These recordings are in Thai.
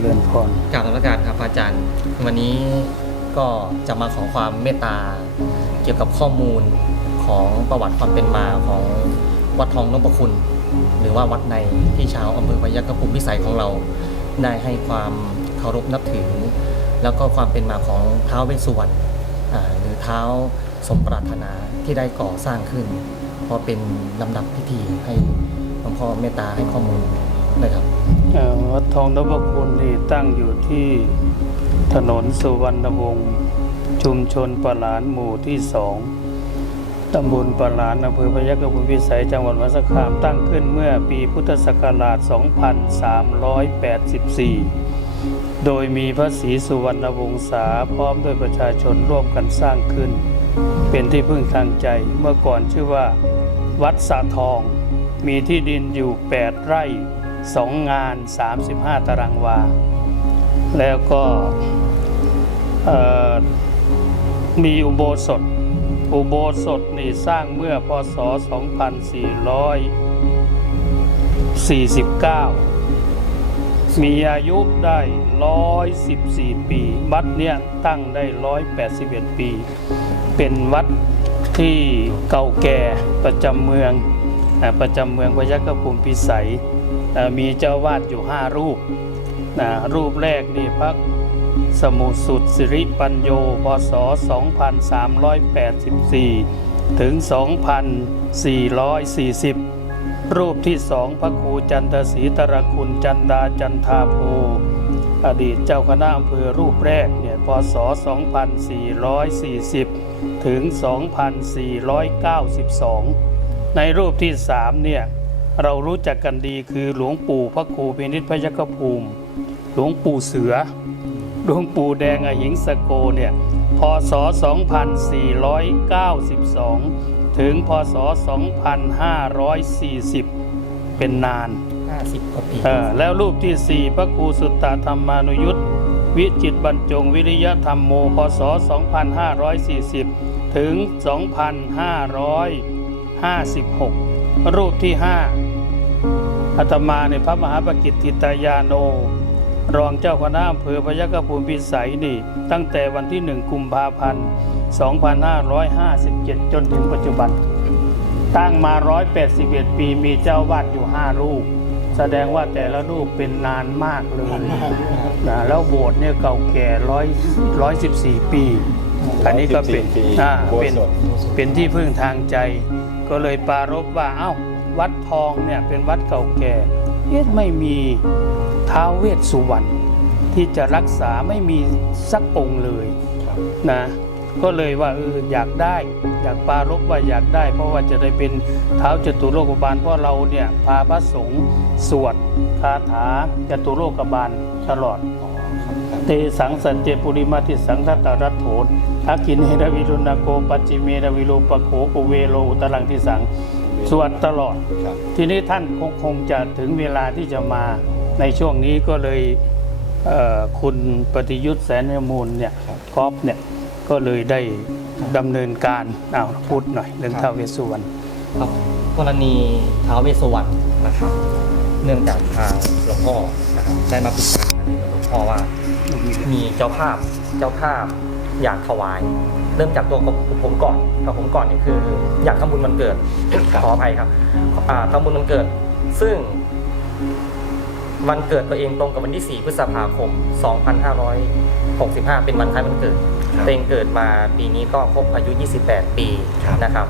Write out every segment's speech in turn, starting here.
เริญพรกราบนมัสการครับพระอาจารย์ วันนี้ก็จะมาขอความเมตตา เกี่ยวกับข้อมูลของประวัติความเป็นมาของวัดทองนพคุณ หรือว่าวัดในที่ชาวอำเภอพยัคฆภูมิวิสัยของเรา ได้ให้ความเคารพนับถือ แล้วก็ความเป็นมาของเท้าเวสสุวรรณหรือเท้าสมปรารถนาที่ได้ก่อสร้างขึ้นพราะเป็นลำดับพิธีให้หลวงพ่อเมตตาให้ข้อมูลนะครับ วัดทองนพคุณนี่ตั้งอยู่ที่ถนนสุวรรณวงศ์ชุมชนปะหลานหมู่ที่สองตำบลปะหลานอำเภอพยัคฆภูมิวิสัยจังหวัดมหาสารคามตั้งขึ้นเมื่อปีพุทธศักราช 2384 โดยมีพระศรีสุวรรณวงศาพร้อมด้วยประชาชนร่วมกันสร้างขึ้น เป็นที่พึ่งทางใจเมื่อก่อนชื่อว่า วัดสะทองมีที่ดินอยู่ 8 ไร่ 2 งาน 35 ตารางวา แล้วก็มีอุโบสถ อุโบสถนี่สร้างเมื่อพศ 2449 มีอายุได้ 114 ปี วัดเนี่ยตั้งได้ 181 ปี เป็นวัดที่เก่าแก่ประจำเมืองประจำเมืองพยัคฆภูมิพิสัย มีเจ้าวาดอยู่ 5 รูปนะรูปแรกนี่พระสมุสุดสิริปัญโยพศ 2384 ถึง 2440 รูปที่สองพระครูจันทศรีตรคุณจันดาจันทาโพอดีตเจ้าคณะอำเภอรูปแรกเนี่ยพศ 2440 ถึง 2492 ในรูปที่สามเนี่ย เรารู้จักกันดีคือหลวงปู่พระครูพินิจพยัคฆภูมิ หลวงปู่เสือ หลวงปู่แดงอหิงสโกเนี่ยพศ 2492 ถึงพศ 2540 เป็นนาน 50กว่าปีเออแล้วรูปที่สี่พระครูสุตตธรรมานุยุทธวิจิตรบรรจงวิริยธรรมโม พศ 2540 ถึง 2556 รูปที่ 5 อาตมาในพระมหาปกิตติตายาโน รองเจ้าคณะอำเภอพยัคฆภูมิพิสัยนี่ ตั้งแต่วันที่1กุมภาพันธ์ 2557 จนถึงปัจจุบัน ตั้งมา 181 ปีมีเจ้าวาดอยู่ 5 รูป แสดงว่าแต่ละรูปเป็นนานมากเลยนะแล้วโบสถ์เนี่ยเก่าแก่ร้อยร้อยสิบสี่ปี อันนี้ก็เป็น114ปีอ่าโบสถ์เป็นเป็นที่พึ่งทางใจ ก็เลยปรารบว่าเอ้า วัดทองเนี่ยเป็นวัดเก่าแก่เอ๊ะไม่มีท้าวเวสสุวรรณที่จะรักษาไม่มีสักองค์เลยนะก็เลยว่าเอออยากได้อยากปรารบว่าอยากได้ เพราะว่าจะได้เป็นเท้าจตุโลกบาล เพราะเราเนี่ยพาพระสงฆ์สวดคาถาจตุโลกบาลตลอด เตสังสัจเจปุริมาทิสังทัตตรัตโถนอากินเฮรวิรุณโกปัจจิเมรวิโลปโขกุเวโลอุตลังทิสัง สวดตลอดครับทีนี้ท่านคงคงจะถึงเวลาที่จะมาในช่วงนี้ก็เลยเอ่อคุณปฏิยุทธ์แสนยมูลเนี่ยกอฟเนี่ยก็เลยได้ดำเนินการเอาวพูดหน่อยเรื่องท้าวเวสสุวรรณครับกรณีท้าวเวสสุวรรณนะครับ เนื่องจากทางหลวงพ่อนะครับได้มาปรึกษาในหลวงพ่อว่ามีเจ้าภาพเจ้าภาพ อยากถวาย เริ่มจากตัวผมก่อนกับผมก่อนนี่คืออยากทำบุญมันเกิดครับขออภัยครับอ่าทำบุญมันเกิด ซึ่งวันเกิดตัวเองตรงกับวันที่ 4 พฤษภาคม 2565 เป็นวันคล้ายวันเกิดครับตัวเองเกิดมาปีนี้ก็ครบอายุ 28 ปีครับนะครับ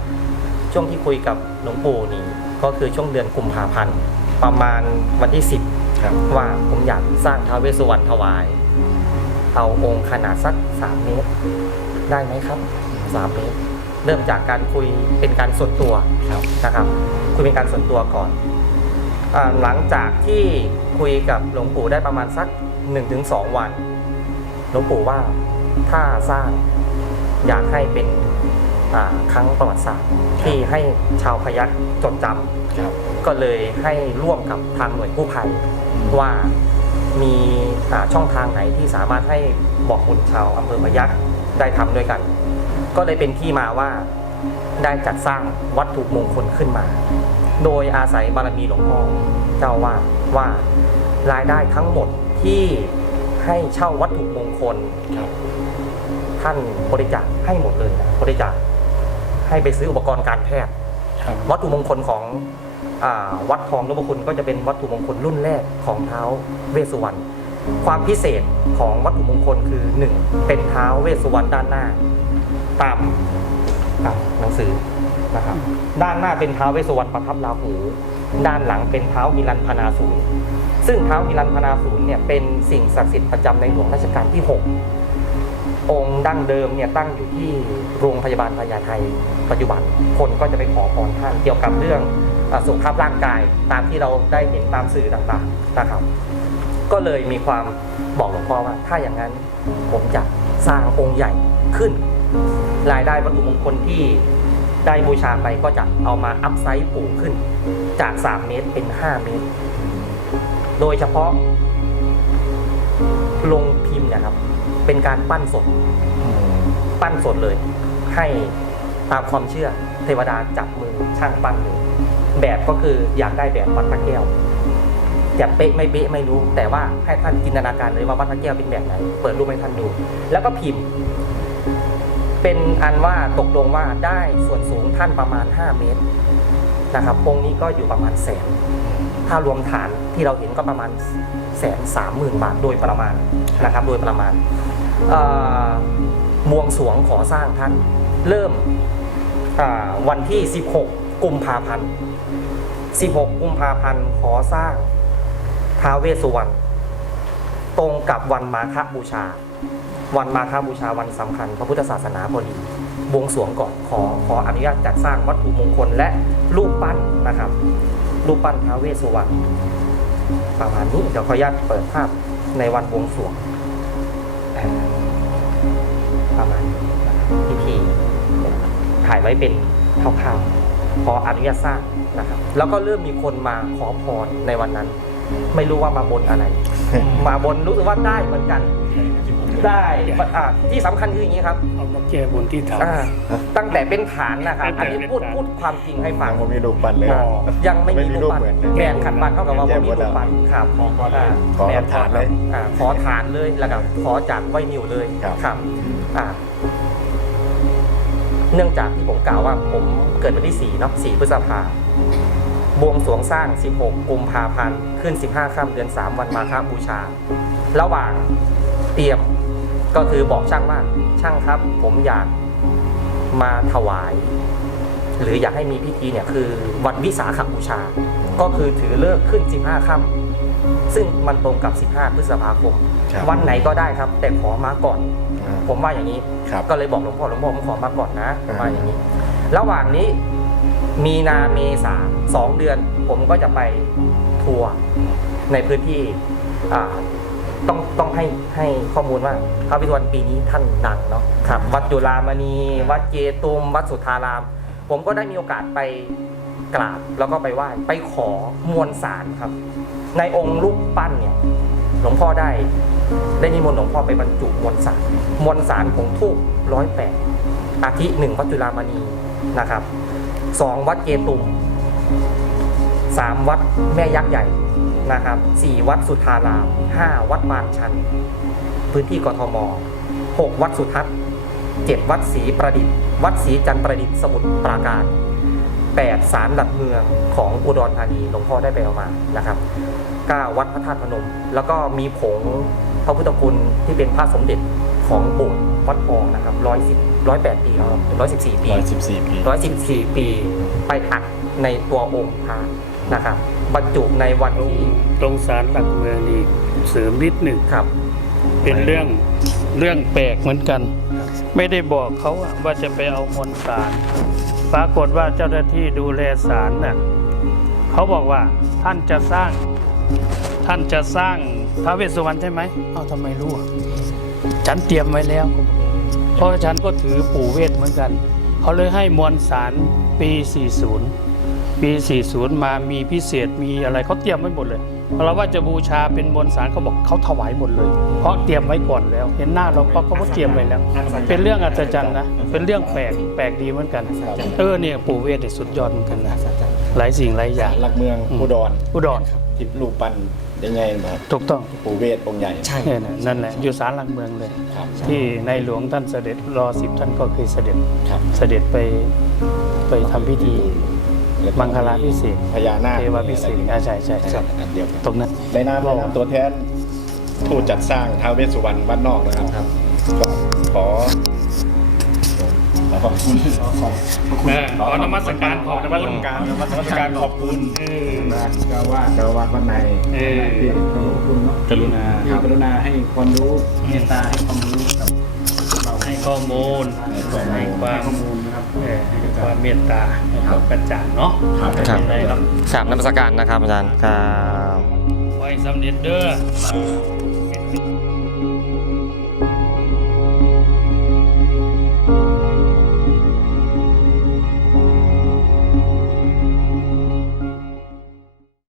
ช่วงที่คุยกับหลวงปู่นี่ก็คือช่วงเดือนกุมภาพันธ์ ประมาณวันที่ 10ครับว่าผมอยากสร้างท้าวเวสสุวรรณถวาย เอาองค์ขนาดสัก 3 เมตร ได้ไหมครับ 3 เมตร เริ่มจากการคุยเป็นการส่วนตัวครับนะครับคุยเป็นการส่วนตัวก่อนอาหลังจากที่คุยกับหลวงปู่ได้ประมาณสัก 1-2 วันหลวงปู่ว่าถ้าสร้างอยากให้เป็นอ่าครั้งประวัติศาสตร์ที่ให้ชาวพยัคฆ์จดจำครับก็เลยให้ร่วมกับทางหน่วยกู้ภัยว่า มีอ่าช่องทางไหนที่สามารถให้บอกบุญชาวอำเภอพยัคฆ์ได้ทำด้วยกัน ก็เลยเป็นที่มาว่าได้จัดสร้างวัตถุมงคลขึ้นมา โดยอาศัยบารมีหลวงพ่อเจ้าว่าว่ารายได้ทั้งหมดที่ให้เช่าวัตถุมงคลครับท่านบริจาคให้หมดเลยนะบริจาคให้ไปซื้ออุปกรณ์การแพทย์ครับวัตถุมงคลของอา วัดทองนพคุณก็จะเป็นวัตถุมงคลรุ่นแรกของเท้าเวสสุวรรณความพิเศษของวัตถุมงคลคือ 1. เป็นเท้าเวสสุวรรณด้านหน้า ตามตามหนังสือนะครับด้านหน้าเป็นเท้าเวสสุวรรณประทับราหูด้านหลังเป็นเท้าฮิรันพนาศูนย์ซึ่งเท้าฮิรันพนาศูนย์เนี่ยเป็นสิ่งศักดิ์สิทธิ์ประจำในหลวงรัชกาลที่ 6 องค์ดั้งเดิมเนี่ยตั้งอยู่ที่โรงพยาบาลพญาไทปัจจุบันคนก็จะไปขอพรท่านเกี่ยวกับเรื่อง สุขภาพร่างกายตามที่เราได้เห็นตามสื่อต่างๆนะครับ ก็เลยมีความบอกหลวงพ่อว่า ถ้าอย่างนั้นผมจะสร้างองค์ใหญ่ขึ้น รายได้วัตถุมงคลที่ได้บูชาไปก็จะเอามาอัพไซด์ปู่ขึ้นจาก 3 เมตรเป็น 5 เมตร โดยเฉพาะ ลงพิมพ์เนะครับ เป็นการปั้นสดอืมปั้นสดเลย ให้ตามความเชื่อเทวดาจับมือช่างปั้นเลย แบบก็คืออยากได้แบบวัดพระแก้วจะเป๊ะไม่เป๊ะไม่รู้ แต่ว่าให้ท่านจินตนาการเลยว่าวัดพระแก้วเป็นแบบไหนเปิดรูปให้ท่านดู แล้วก็พิมพ์ เป็นอันว่าตกลงว่าได้ส่วนสูงท่านประมาณ 5 เมตรนะครับองค์นี้ก็อยู่ประมาณแสนถ้ารวมฐานที่เราเห็นก็ประมาณแสนสามหมื่นบาทโดยประมาณนะครับ โดยประมาณเอ่อบวงสวงขอสร้างท่าน เริ่มวันที่ 16 กุมภาพันธ์ 16 กุมภาพันธ์ขอสร้างท้าเวสสุวรรณตรงกับวันมาฆบูชา วันมาฆบูชาวันสำคัญ พระพุทธศาสนาพอดีบวงสรวงก่อนขอขออนุญาตจัดสร้างวัตถุมงคลและรูปปั้นนะครับ รูปปั้นท้าเวสสุวรรณประมาณนี้เดี๋ยวขออนุญาตเปิดภาพในวันบวงสรวงประมาณพิธีถ่ายไว้เป็นคร่าวๆ ขออนุญาตสร้างนะครับแล้วก็เริ่มมีคนมาขอพรในวันนั้น ไม่รู้ว่ามาบนอะไร มาบนรู้สึกว่าได้เหมือนกัน ได้อ่าที่สำคัญคืออย่างนี้ครับเอามาแก้บนที่ฐานอ่าตั้งแต่เป็นฐานนะครับตั้งแต่อันนี้พูดเป็นฐานพูดความจริงให้ฟังยังไม่มีรูปปั้นเลย อ่ายังไม่มีรูปปั้นเหมือนเลยแมนขันบันเท่ากับว่าแก้บ่บมีนแล้วรูปปั้นครับขอก่อนเลยาขอแม่นฐานเลยอ่าขอฐานเลยแล้วก็ขอจากไวนิวเลยครับ ครับอ่า เนื่องจากที่ผมกล่าวว่าผมเกิดวันที่4เนาะ4พฤษภาบวงสวงสร้าง 16 กุมภาพันธ์ขึ้น 15ค่ำเดือน 3 วันมาฆบูชา ระหว่างเตรียมก็คือบอกช่างว่าช่างครับ ผมอยากมาถวาย หรืออยากให้มีพิธีเนี่ยคือวันวิสาขบูชา ก็คือถือเลิกขึ้น 15ค่ำซึ่งมันตรงกับ 15 พฤษภาคม วันไหนก็ได้ครับ แต่ขอมาก่อน อ่าผมว่าอย่างนี้ ครับ ก็เลยบอกหลวงพ่อหลวงพ่อผมขอมาก่อนนะอ่าว่าอย่างนี้ ระหว่างนี้มีนาเมษาสองเดือน ผมก็จะไปทัวร์ในพื้นที่อ่าต้องต้องให้ให้ข้อมูลว่าพระพิทวนปีนี้ท่านดังเนาะครับ วัดจุฬามณี วัดเจตุม วัดสุทธาราม ผมก็ได้มีโอกาสไปกราบแล้วก็ไปไหว้ไปขอมวลสารครับ ในองค์รูปปั้นเนี่ย หลวงพ่อได้ ได้นิมนต์หลวงพ่อไปบรรจุมวลสารมวลสารของทูบร้อยแปดอาทิหนึ่งวัดจุฬามณีนะครับสองวัดเกตุมสามวัดแม่ยักษ์ใหญ่นะครับสี่วัดสุทธารามห้าวัดบางชัน พื้นที่กทมหกวัดสุทัศน์เจ็ดวัดศรีประดิษฐ์ วัดศรีจันทร์ประดิษฐ์สมุทรปราการแปดศาลหลักเมืองของอุดรธานีหลวงพ่อได้ไปเอามานะครับ ก็วัดพระธาตุพนม แล้วก็มีผงพระพุทธคุณที่เป็นพระสมเด็จของโบสถ์วัดทองนะครับร้อยสิบร้อยแปดปีร้อยสิบสี่ปีร้อยสิบสี่ปีร้อยสิบสี่ปี ไปอัดในตัวองค์พระนะครับ บรรจุในวันตรงที่ตรงศาลหลักเมืองนี่เสริมนิดหนึ่งครับ เป็นเรื่องเรื่องแปลกเหมือนกัน ไม่ได้บอกเขาอะว่าจะไปเอามวลสารปรากฏว่าเจ้าหน้าที่ดูแลศาลน่ะเขาบอกว่าท่านจะสร้าง ท่านจะสร้างท้าวเวสสุวรรณใช่ไหมเอ้าทำไมรู้อะฉันเตรียมไว้แล้ว เพราะฉันก็ถือปู่เวทเหมือนกัน เขาเลยให้มวลสารปี 40 ปี 40 มามีพิเศษมีอะไรเขาเตรียมไว้หมดเลยเราว่าจะบูชาเป็นมวลสารเขาบอกเขาถวายหมดเลย เพราะเตรียมไว้ก่อนแล้ว เห็นหน้าเราปั๊บเขาก็เตรียมไว้แล้ว เป็นเรื่องอัศจรรย์นะ เป็นเรื่องแปลกแปลกดีเหมือนกัน เออเนี่ยปู่เวทเนี่ยสุดยอดเหมือนกันนะ หลายสิ่งหลายอย่าง หลักเมืองอุดรอุดรทิพรูปปั้นยังไงแบบถูกต้องปู่เวทองค์ใหญ่ใช่เนี่ยนะนั่นแหละอยู่ศาลหลักเมืองเลย ครับที่ในหลวงท่านเสด็จรอสิบท่านก็เคยเสด็จครับเสด็จไปไปทำพิธี แล้วก็มังคลาพิเศษกพญานาคเทวพิเศษกอ่าใช่ใช่ใช่อันเดียวกันตรงนั้น ในนามในนามตัวแทนผู้จัดสร้างท้าวเวสสุวรรณบ้านนอกนะครับครับก็ขอ ขอขอบคุณขอนมัสการขอบนมัสการนมัสการขอบคุณเออเจ้าวาดเจ้าวาดวัดในเออที่ขอบคุณเนาะกรุณาที่กรุณาให้ความรู้เมตตาให้ความรู้กับเราให้ข้อมูลให้ความข้อมูลนะครับเออให้ความเมตตาให้ความกระจ่างเนาะครับไม่เป็นไรครับสามนมัสการนะครับอาจารย์ครับไว้สำเร็จเด้อ